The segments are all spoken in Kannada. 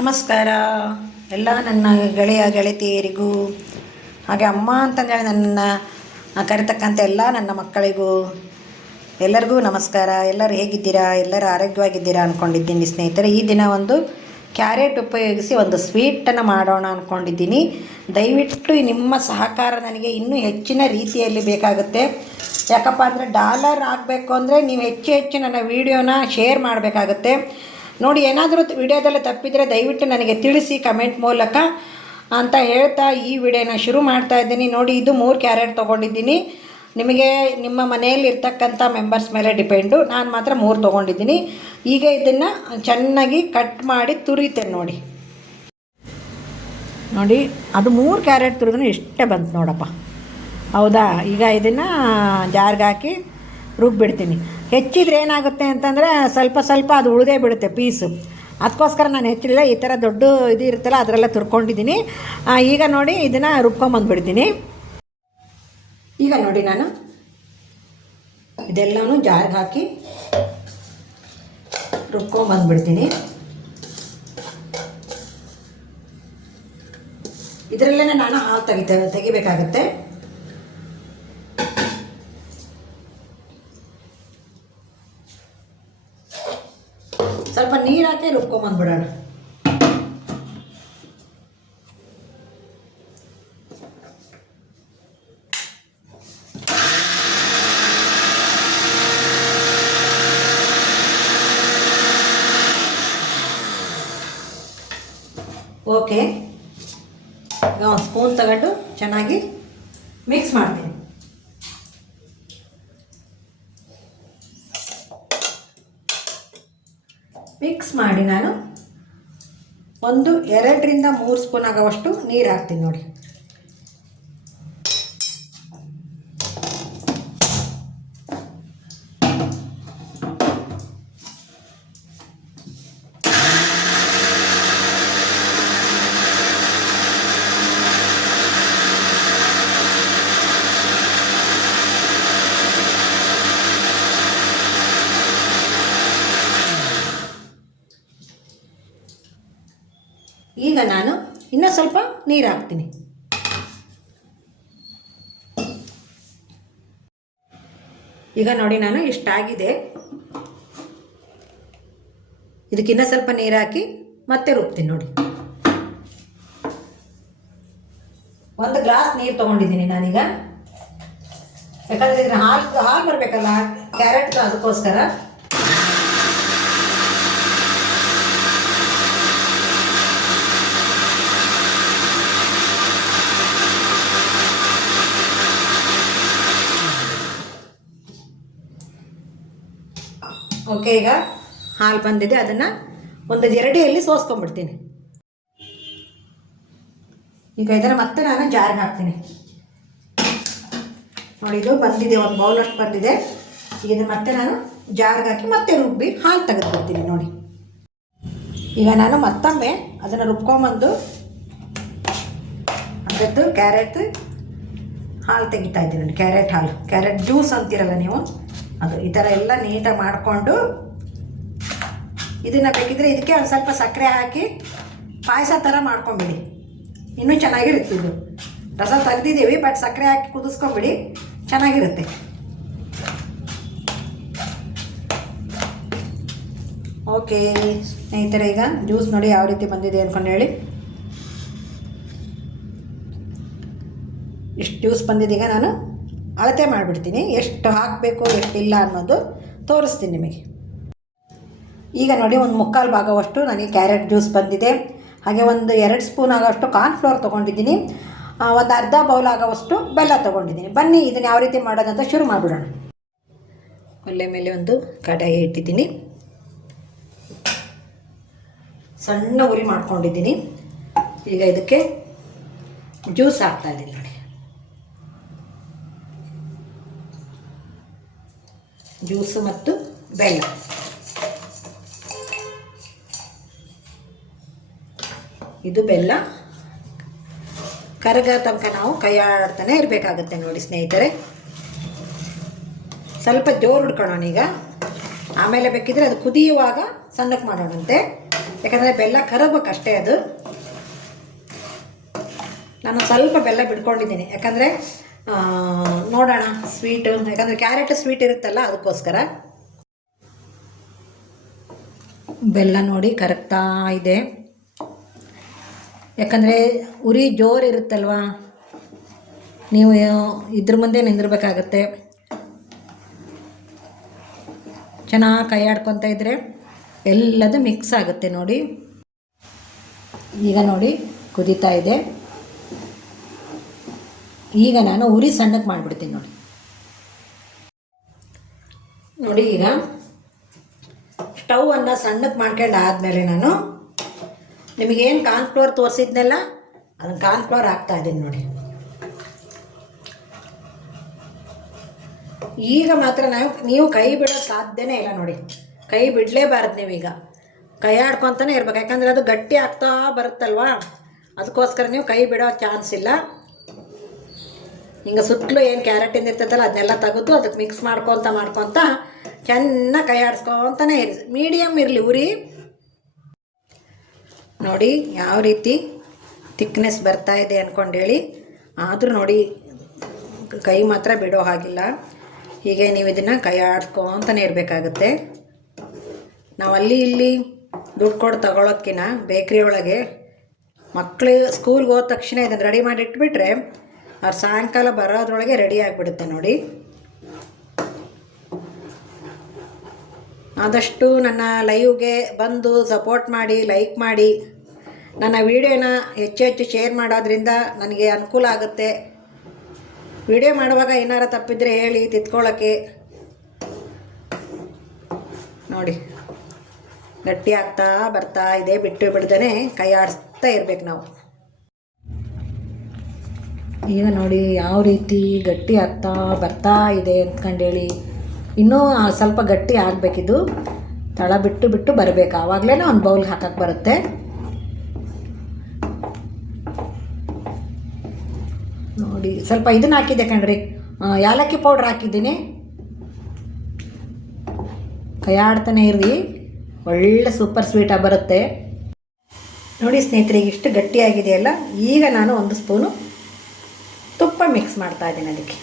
ನಮಸ್ಕಾರ. ಎಲ್ಲ ನನ್ನ ಗೆಳೆಯ ಗೆಳತಿಯರಿಗೂ, ಹಾಗೆ ಅಮ್ಮ ಅಂತಂದೇಳಿ ನನ್ನ ಕರಿತಕ್ಕಂಥ ಎಲ್ಲ ನನ್ನ ಮಕ್ಕಳಿಗೂ, ಎಲ್ಲರಿಗೂ ನಮಸ್ಕಾರ. ಎಲ್ಲರೂ ಹೇಗಿದ್ದೀರಾ? ಎಲ್ಲರೂ ಆರೋಗ್ಯವಾಗಿದ್ದೀರಾ ಅಂದ್ಕೊಂಡಿದ್ದೀನಿ ಸ್ನೇಹಿತರೆ. ಈ ದಿನ ಒಂದು ಕ್ಯಾರೆಟ್ ಉಪಯೋಗಿಸಿ ಒಂದು ಸ್ವೀಟನ್ನು ಮಾಡೋಣ ಅಂದ್ಕೊಂಡಿದ್ದೀನಿ ದಯವಿಟ್ಟು ನಿಮ್ಮ ಸಹಕಾರ ನನಗೆ ಇನ್ನೂ ಹೆಚ್ಚಿನ ರೀತಿಯಲ್ಲಿ ಬೇಕಾಗುತ್ತೆ. ಯಾಕಪ್ಪ ಅಂದರೆ ಡಾಲರ್ ಆಗಬೇಕು ಅಂದರೆ ನೀವು ಹೆಚ್ಚು ಹೆಚ್ಚು ನನ್ನ ವೀಡಿಯೋನ ಶೇರ್ ಮಾಡಬೇಕಾಗತ್ತೆ. ನೋಡಿ, ಏನಾದರೂ ವಿಡಿಯೋದಲ್ಲಿ ತಪ್ಪಿದರೆ ದಯವಿಟ್ಟು ನನಗೆ ತಿಳಿಸಿ ಕಮೆಂಟ್ ಮೂಲಕ ಅಂತ ಹೇಳ್ತಾ ಈ ವಿಡಿಯೋನ ಶುರು ಮಾಡ್ತಾ ಇದ್ದೀನಿ. ನೋಡಿ, ಇದು ಮೂರು ಕ್ಯಾರೆಟ್ ತೊಗೊಂಡಿದ್ದೀನಿ. ನಿಮಗೆ ನಿಮ್ಮ ಮನೆಯಲ್ಲಿ ಇರ್ತಕ್ಕಂಥ ಮೆಂಬರ್ಸ್ ಮೇಲೆ ಡಿಪೆಂಡು ನಾನು ಮಾತ್ರ ಮೂರು ತೊಗೊಂಡಿದ್ದೀನಿ. ಈಗ ಇದನ್ನು ಚೆನ್ನಾಗಿ ಕಟ್ ಮಾಡಿ ತುರಿತೇನೆ ನೋಡಿ. ನೋಡಿ, ಅದು ಮೂರು ಕ್ಯಾರೆಟ್ ತುರಿದ್ರೆ ಇಷ್ಟೇ ಬಂತು ನೋಡಪ್ಪ. ಹೌದಾ? ಈಗ ಇದನ್ನು ಜಾರ್ಗೆ ಹಾಕಿ ರುಬ್ಬಿಡ್ತೀನಿ. ಹೆಚ್ಚಿದ್ರೆ ಏನಾಗುತ್ತೆ ಅಂತಂದರೆ ಸ್ವಲ್ಪ ಸ್ವಲ್ಪ ಅದು ಉಳಿದೇ ಬಿಡುತ್ತೆ ಪೀಸು. ಅದಕ್ಕೋಸ್ಕರ ನಾನು ಹೆಚ್ಚಿಲ್ಲ, ಈ ಥರ ದೊಡ್ಡ ಇದು ಇರುತ್ತಲ್ಲ, ಅದರೆಲ್ಲ ತುರ್ಕೊಂಡಿದ್ದೀನಿ. ಈಗ ನೋಡಿ ಇದನ್ನು ರುಬ್ಕೊಂಬಂದ್ಬಿಡ್ತೀನಿ. ಈಗ ನೋಡಿ ನಾನು ಇದೆಲ್ಲನೂ ಜಾರ್ಗೆ ಹಾಕಿ ರುಬ್ಕೊಂಬಂದ್ಬಿಡ್ತೀನಿ. ಇದರಲ್ಲೇ ನಾನು ಹಾಲು ತೆಗಿತೇವೆ ತೆಗಿಬೇಕಾಗತ್ತೆ ಸ್ವಲ್ಪ ನೀರು ಹಾಕಿ ರುಬ್ಕೊಂಬಂದ್ಬಿಡೋಣ ಓಕೆ ಈಗ ಒಂದು ಸ್ಪೂನ್ ತಗೊಂಡು ಚೆನ್ನಾಗಿ ಮಿಕ್ಸ್ ಮಾಡ್ತೀನಿ ಮಿಕ್ಸ್ ಮಾಡಿ ನಾನು ಒಂದು ಎರಡರಿಂದ ಮೂರು ಸ್ಪೂನ್ ಆಗೋವಷ್ಟು ನೀರು ಹಾಕ್ತೀನಿ ನೋಡಿ. ಈಗ ನಾನು ಇನ್ನೂ ಸ್ವಲ್ಪ ನೀರು ಹಾಕ್ತೀನಿ. ಈಗ ನೋಡಿ ನಾನು ಇಷ್ಟಾಗಿದೆ. ಇದಕ್ಕಿನ್ನ ಸ್ವಲ್ಪ ನೀರು ಹಾಕಿ ಮತ್ತೆ ರುಬ್ತೀನಿ ನೋಡಿ. ಒಂದು ಗ್ಲಾಸ್ ನೀರು ತೊಗೊಂಡಿದ್ದೀನಿ ನಾನೀಗ. ಯಾಕಂದರೆ ಇದ್ರ ಹಾಲು ಹಾಲು ಬರಬೇಕಲ್ಲ ಕ್ಯಾರೆಟ್ ಅದಕ್ಕೋಸ್ಕರ. ಓಕೆ, ಈಗ ಹಾಲು ಬಂದಿದೆ, ಅದನ್ನು ಒಂದು ಜರಡಿಯಲ್ಲಿ ಸೋಸ್ಕೊಂಡ್ಬಿಡ್ತೀನಿ. ಈಗ ಇದನ್ನು ಮತ್ತೆ ನಾನು ಜಾರಿಗೆ ಹಾಕ್ತೀನಿ. ನೋಡಿ, ಇದು ಬಂದಿದೆ, ಒಂದು ಬೌಲಷ್ಟು ಬಂದಿದೆ. ಈಗ ಇದನ್ನು ಮತ್ತೆ ನಾನು ಜಾರ್ಗೆ ಹಾಕಿ ಮತ್ತೆ ರುಬ್ಬಿ ಹಾಲು ತೆಗೆದುಕೊಡ್ತೀನಿ ನೋಡಿ. ಈಗ ನಾನು ಮತ್ತೊಮ್ಮೆ ಅದನ್ನು ರುಬ್ಕೊಂಬಂದು ಅದರದ್ದು ಕ್ಯಾರೆಟ್ ಹಾಲು ತೆಗಿತಾ ಇದ್ದೀನಿ, ಕ್ಯಾರೆಟ್ ಹಾಲು. ಕ್ಯಾರೆಟ್ ಜ್ಯೂಸ್ ಅಂತೀರಲ್ಲ ನೀವು? ಅದು ಈ ಥರ ಎಲ್ಲ ನೀಟಾಗಿ ಮಾಡಿಕೊಂಡು ಇದನ್ನು ಬೇಕಿದ್ರೆ ಇದಕ್ಕೆ ಒಂದು ಸ್ವಲ್ಪ ಸಕ್ಕರೆ ಹಾಕಿ ಪಾಯಸ ಥರ ಮಾಡ್ಕೊಂಬಿಡಿ. ಇನ್ನೂ ಚೆನ್ನಾಗಿರುತ್ತೆ ಇದು. ರಸ ತೆಗ್ದಿದ್ದೀವಿ ಬಟ್ ಸಕ್ಕರೆ ಹಾಕಿ ಕುದಿಸ್ಕೊಂಬಿಡಿ, ಚೆನ್ನಾಗಿರುತ್ತೆ. ಓಕೆ ಸ್ನೇಹಿತರೆ, ಈಗ ಜ್ಯೂಸ್ ನೋಡಿ ಯಾವ ರೀತಿ ಬಂದಿದೆ ಅಂದ್ಕೊಂಡು ಹೇಳಿ. ಇಷ್ಟು ಜ್ಯೂಸ್ ಬಂದಿದ್ದೀಗ ನಾನು. ಅಳತೆ ಮಾಡಿಬಿಡ್ತೀನಿ. ಎಷ್ಟು ಹಾಕಬೇಕು, ಎಷ್ಟಿಲ್ಲ ಅನ್ನೋದು ತೋರಿಸ್ತೀನಿ ನಿಮಗೆ. ಈಗ ನೋಡಿ, ಒಂದು ಮುಕ್ಕಾಲು ಭಾಗವಷ್ಟು ನನಗೆ ಕ್ಯಾರೆಟ್ ಜ್ಯೂಸ್ ಬಂದಿದೆ. ಹಾಗೆ ಒಂದು ಎರಡು ಸ್ಪೂನ್ ಆಗೋಷ್ಟು ಕಾರ್ನ್ಫ್ಲೋರ್ ತೊಗೊಂಡಿದ್ದೀನಿ. ಒಂದು ಅರ್ಧ ಬೌಲ್ ಆಗೋವಷ್ಟು ಬೆಲ್ಲ ತೊಗೊಂಡಿದ್ದೀನಿ. ಬನ್ನಿ, ಇದನ್ನು ಯಾವ ರೀತಿ ಮಾಡೋದಂತ ಶುರು ಮಾಡಿಬಿಡೋಣ. ಒಲೆ ಮೇಲೆ ಒಂದು ಕಡಾಯಿ ಇಟ್ಟಿದ್ದೀನಿ. ಸಣ್ಣ ಉರಿ ಮಾಡ್ಕೊಂಡಿದ್ದೀನಿ. ಈಗ ಇದಕ್ಕೆ ಜ್ಯೂಸ್ ಹಾಕ್ತಾ ಇದ್ದೀನಿ ಜ್ಯೂಸು ಮತ್ತು ಬೆಲ್ಲ. ಇದು ಬೆಲ್ಲ. ಕರಗ ತನಕ ನಾವು ಕೈಯಾಡ್ತಾನೆ ಇರಬೇಕಾಗತ್ತೆ ನೋಡಿ ಸ್ನೇಹಿತರೆ. ಸ್ವಲ್ಪ ಜೋರು ಹಿಡ್ಕೊಳ್ಳೋಣ ಈಗ. ಆಮೇಲೆ ಬೇಕಿದ್ರೆ ಅದು ಕುದಿಯುವಾಗ ಸಣ್ಣಕ್ಕೆ ಮಾಡೋಣಂತೆ. ಯಾಕಂದರೆ ಬೆಲ್ಲ ಕರಗಬೇಕಷ್ಟೇ ಅದು. ನಾನು ಸ್ವಲ್ಪ ಬೆಲ್ಲ ಬಿಡ್ಕೊಂಡಿದ್ದೀನಿ. ಯಾಕಂದರೆ ನೋಡೋಣ ಸ್ವೀಟು ಯಾಕಂದರೆ ಕ್ಯಾರೆಟ್ ಸ್ವೀಟ್ ಇರುತ್ತಲ್ಲ, ಅದಕ್ಕೋಸ್ಕರ. ಬೆಲ್ಲ ನೋಡಿ, ಕರಗ್ತಾ ಇದೆ. ಯಾಕಂದರೆ ಉರಿ ಜೋರು ಇರುತ್ತಲ್ವ? ನೀವು ಇದ್ರ ಮುಂದೆ ನಿಂದಿರಬೇಕಾಗತ್ತೆ. ಚೆನ್ನಾಗಿ ಕೈ ಇದ್ದರೆ ಎಲ್ಲದು ಮಿಕ್ಸ್ ಆಗುತ್ತೆ ನೋಡಿ. ಈಗ ನೋಡಿ, ಕುದೀತಾ ಇದೆ. ಈಗ ನಾನು ಉರಿ ಸಣ್ಣಕ್ಕೆ ಮಾಡಿಬಿಡ್ತೀನಿ ನೋಡಿ. ನೋಡಿ ಈಗ ಸ್ಟವನ್ನು ಸಣ್ಣಕ್ಕೆ ಮಾಡ್ಕೊಂಡು ಆದಮೇಲೆ ನಾನು ನಿಮಗೇನು ಕಾರ್ನ್ಫ್ಲೋರ್ ತೋರಿಸಿದ್ನಲ್ಲ ಅದನ್ನು ಕಾರ್ನ್ಫ್ಲೋರ್ ಹಾಕ್ತಾ ಇದ್ದೀನಿ ನೋಡಿ. ಈಗ ಮಾತ್ರ ನಾವು ನೀವು ಕೈ ಬಿಡೋ ಸಾಧ್ಯನೇ ಇಲ್ಲ ನೋಡಿ. ಕೈ ಬಿಡಲೇಬಾರ್ದು ನೀವೀಗ. ಕೈ ಆಡ್ಕೊತಾನೆ ಇರ್ಬೇಕು. ಯಾಕಂದರೆ ಅದು ಗಟ್ಟಿ ಆಗ್ತಾ ಬರುತ್ತಲ್ವಾ? ಅದಕ್ಕೋಸ್ಕರ ನೀವು ಕೈ ಬಿಡೋ ಚಾನ್ಸ್ ಇಲ್ಲ. ಹಿಂಗೆ ಸುತ್ತಲೂ ಏನು ಕ್ಯಾರೆಟಿಂದ ಇರ್ತೈತಲ್ಲ ಅದನ್ನೆಲ್ಲ ತೆಗೆದು ಅದಕ್ಕೆ ಮಿಕ್ಸ್ ಮಾಡ್ಕೊತ ಮಾಡ್ಕೊತ ಚೆನ್ನಾಗಿ ಕೈ ಆಡಿಸ್ಕೊತಾನೆ ಇರಿ ಮೀಡಿಯಮ್ ಇರಲಿ ಉರಿ. ನೋಡಿ ಯಾವ ರೀತಿ ತಿಕ್ನೆಸ್ ಬರ್ತಾ ಇದೆ ಅಂದ್ಕೊಂಡೇಳಿ ಆದರೂ ನೋಡಿ ಕೈ ಮಾತ್ರ ಬಿಡೋ ಹಾಗಿಲ್ಲ. ಹೀಗೆ ನೀವು ಇದನ್ನು ಕೈ ಆಡಿಸ್ಕೊತಾನೆ ಇರಬೇಕಾಗುತ್ತೆ. ನಾವು ಅಲ್ಲಿ ಇಲ್ಲಿ ದುಡ್ಡು ಕೊಟ್ಟು ತಗೊಳೋಕ್ಕಿಂತ ಬೇಕ್ರಿ ಒಳಗೆ ಮಕ್ಕಳು ಸ್ಕೂಲ್ಗೆ ಹೋದ ತಕ್ಷಣ ಇದನ್ನು ರೆಡಿ ಮಾಡಿ ಇಟ್ಬಿಟ್ರೆ ಅವ್ರು ಸಾಯಂಕಾಲ ಬರೋದ್ರೊಳಗೆ ರೆಡಿ ಆಗಿಬಿಡುತ್ತೆ ನೋಡಿ. ಆದಷ್ಟು ನನ್ನ ಲೈವ್ಗೆ ಬಂದು ಸಪೋರ್ಟ್ ಮಾಡಿ ಲೈಕ್ ಮಾಡಿ. ನನ್ನ ವಿಡಿಯೋನ ಹೆಚ್ಚು ಹೆಚ್ಚು ಶೇರ್ ಮಾಡೋದ್ರಿಂದ ನನಗೆ ಅನುಕೂಲ ಆಗುತ್ತೆ. ವಿಡಿಯೋ ಮಾಡುವಾಗ ಏನಾರ ತಪ್ಪಿದ್ರೆ ಹೇಳಿ ತಿತ್ಕೊಳ್ಳೋಕ್ಕೆ ನೋಡಿ. ಗಟ್ಟಿ ಆಗ್ತಾ ಬರ್ತಾ ಇದೆ, ಬಿಟ್ಟು ಬಿಡ್ದೇ ಕೈ ಆಡಿಸ್ತಾ ಇರ್ಬೇಕು ನಾವು. ಈಗ ನೋಡಿ ಯಾವ ರೀತಿ ಗಟ್ಟಿ ಆಗ್ತಾ ಬರ್ತಾ ಇದೆ ಅಂದ್ಕೊಂಡೇಳಿ ಇನ್ನೂ ಸ್ವಲ್ಪ ಗಟ್ಟಿ ಆಗಬೇಕಿದು. ತಳ ಬಿಟ್ಟು ಬಿಟ್ಟು ಬರಬೇಕು. ಆವಾಗಲೇ ಒಂದು ಬೌಲ್ಗೆ ಹಾಕಕ್ಕೆ ಬರುತ್ತೆ. ನೋಡಿ, ಸ್ವಲ್ಪ ಇದನ್ನ ಹಾಕಿದ್ದೆ ಕಣ್ರಿ. ಯಾಲಕ್ಕಿ ಪೌಡ್ರ್ ಹಾಕಿದ್ದೀನಿ. ಕೈಯಾಡ್ತಾನೆ ಇರ್ರಿ. ಒಳ್ಳೆ ಸೂಪರ್ ಸ್ವೀಟಾಗಿ ಬರುತ್ತೆ. ನೋಡಿ ಸ್ನೇಹಿತರಿಗೆ ಇಷ್ಟು ಗಟ್ಟಿಯಾಗಿದೆಯಲ್ಲ, ಈಗ ನಾನು ಒಂದು ಸ್ಪೂನು ಮಿಕ್ಸ್ ಮಾಡ್ತಾ ಇದ್ದೀನಿ ಅದಕ್ಕೆ.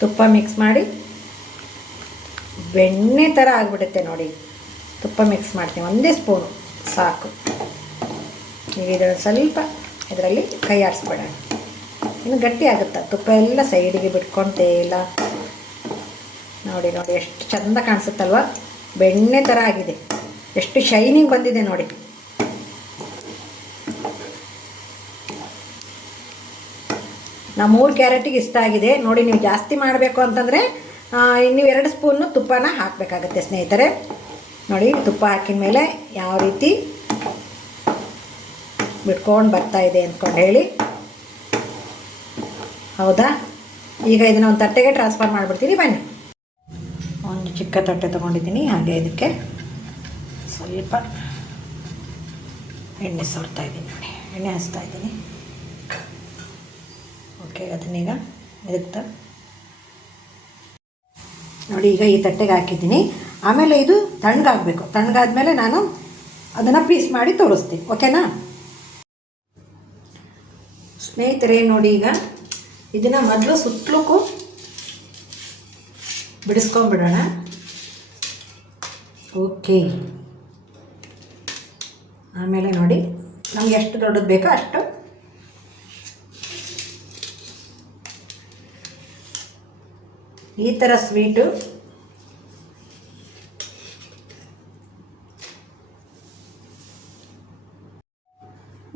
ತುಪ್ಪ ಮಿಕ್ಸ್ ಮಾಡಿ ಬೆಣ್ಣೆ ಥರ ಆಗಿಬಿಡುತ್ತೆ ನೋಡಿ. ತುಪ್ಪ ಮಿಕ್ಸ್ ಮಾಡ್ತೀನಿ. ಒಂದೇ ಸ್ಪೂನು ಸಾಕು. ಈಗ ಇದನ್ನು ಸ್ವಲ್ಪ ಇದರಲ್ಲಿ ಕೈ ಆಡಿಸ್ಬೇಡ ಇನ್ನು ಗಟ್ಟಿ ಆಗುತ್ತೆ? ತುಪ್ಪ ಎಲ್ಲ ಸೈಡಿಗೆ ಬಿಟ್ಕೊಂತೇ ಇಲ್ಲ. ನೋಡಿ ನೋಡಿ, ಎಷ್ಟು ಚಂದ ಕಾಣಿಸುತ್ತಲ್ವ? ಬೆಣ್ಣೆ ಥರ ಆಗಿದೆ. ಎಷ್ಟು ಶೈನಿಂಗ್ ಬಂದಿದೆ ನೋಡಿ. ನಾ ಮೂರು ಕ್ಯಾರೆಟಿಗೆ ಇಷ್ಟ ಆಗಿದೆ. ನೋಡಿ, ನೀವು ಜಾಸ್ತಿ ಮಾಡಬೇಕು ಅಂತಂದರೆ ನೀವು ಎರಡು ಸ್ಪೂನು ತುಪ್ಪನ ಹಾಕಬೇಕಾಗತ್ತೆ ಸ್ನೇಹಿತರೆ. ನೋಡಿ, ತುಪ್ಪ ಹಾಕಿದ ಮೇಲೆ ಯಾವ ರೀತಿ ಬಿಟ್ಕೊಂಡು ಬರ್ತಾ ಇದೆ ಅಂದ್ಕೊಂಡು ಹೇಳಿ. ಹೌದಾ? ಈಗ ಇದನ್ನು ಒಂದು ತಟ್ಟೆಗೆ ಟ್ರಾನ್ಸ್ಫರ್ ಮಾಡಿಬಿಡ್ತೀನಿ. ಬನ್ನಿ. ಒಂದು ಚಿಕ್ಕ ತಟ್ಟೆ ತೊಗೊಂಡಿದ್ದೀನಿ. ಹಾಗೆ ಇದಕ್ಕೆ ಸ್ವಲ್ಪ ಎಣ್ಣೆ ಸೋರ್ತಾ ಇದ್ದೀನಿ. ಎಣ್ಣೆ ಹಚ್ತಾ ಇದ್ದೀನಿ. ಓಕೆ, ಅದನ್ನೀಗ ಇದಕ್ಕೆ ನೋಡಿ, ಈಗ ಈ ತಟ್ಟೆಗೆ ಹಾಕಿದ್ದೀನಿ. ಆಮೇಲೆ ಇದು ತಣ್ಣಗಾಗಬೇಕು. ತಣ್ಣಗಾದ್ಮೇಲೆ ನಾನು ಅದನ್ನು ಪೀಸ್ ಮಾಡಿ ತೋರಿಸ್ತೀನಿ. ಓಕೆನಾ ಸ್ನೇಹಿತರೆ, ನೋಡಿ ಈಗ ಇದನ್ನು ಮೊದಲು ಸುತ್ತಲಕ್ಕೂ ಬಿಡಿಸ್ಕೊಂಬಿಡೋಣ ಓಕೆ ಆಮೇಲೆ ನೋಡಿ, ನಮ್ಗೆ ಎಷ್ಟು ದೊಡ್ಡದು ಬೇಕೋ ಅಷ್ಟು ಈ ಥರ ಸ್ವೀಟು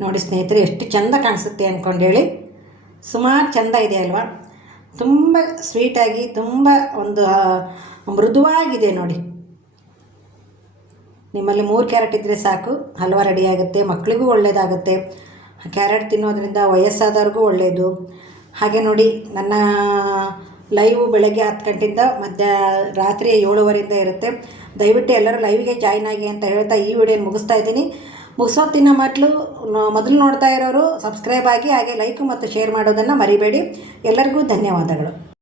ನೋಡಿ ಸ್ನೇಹಿತರೆ, ಎಷ್ಟು ಚಂದ ಕಾಣಿಸುತ್ತೆ ಅಂದ್ಕೊಂಡೇಳಿ ಸುಮಾರು ಚೆಂದ ಇದೆ ಅಲ್ವಾ? ತುಂಬ ಸ್ವೀಟಾಗಿ ತುಂಬ ಒಂದು ಮೃದುವಾಗಿದೆ ನೋಡಿ. ನಿಮ್ಮಲ್ಲಿ ಮೂರು ಕ್ಯಾರೆಟ್ ಇದ್ದರೆ ಸಾಕು. ಹಲ್ವಾ ರೆಡಿ ಆಗುತ್ತೆ ಮಕ್ಕಳಿಗೂ ಒಳ್ಳೆಯದಾಗುತ್ತೆ ಕ್ಯಾರೆಟ್ ತಿನ್ನೋದ್ರಿಂದ ವಯಸ್ಸಾದವ್ರಿಗೂ ಒಳ್ಳೆಯದು ಹಾಗೆ ನೋಡಿ, ನನ್ನ ಲೈವು ಬೆಳಗ್ಗೆ ಹತ್ತು ಗಂಟೆಯಿಂದ ಮಧ್ಯ ರಾತ್ರಿ ಏಳುವರೆಯಿಂದ ಇರುತ್ತೆ. ದಯವಿಟ್ಟು ಎಲ್ಲರೂ ಲೈವ್ಗೆ ಜಾಯ್ನ್ ಆಗಿ ಅಂತ ಹೇಳ್ತಾ ಈ ವಿಡಿಯೋನ ಮುಗಿಸ್ತಾ ಇದ್ದೀನಿ. ಮುಗಿಸೋತ್ತಿನ ಮೊದಲು ಮೊದಲು ನೋಡ್ತಾ ಇರೋರು ಸಬ್ಸ್ಕ್ರೈಬ್ ಆಗಿ ಹಾಗೆ ಲೈಕ್ ಮತ್ತು ಶೇರ್ ಮಾಡೋದನ್ನು ಮರಿಬೇಡಿ. ಎಲ್ಲರಿಗೂ ಧನ್ಯವಾದಗಳು.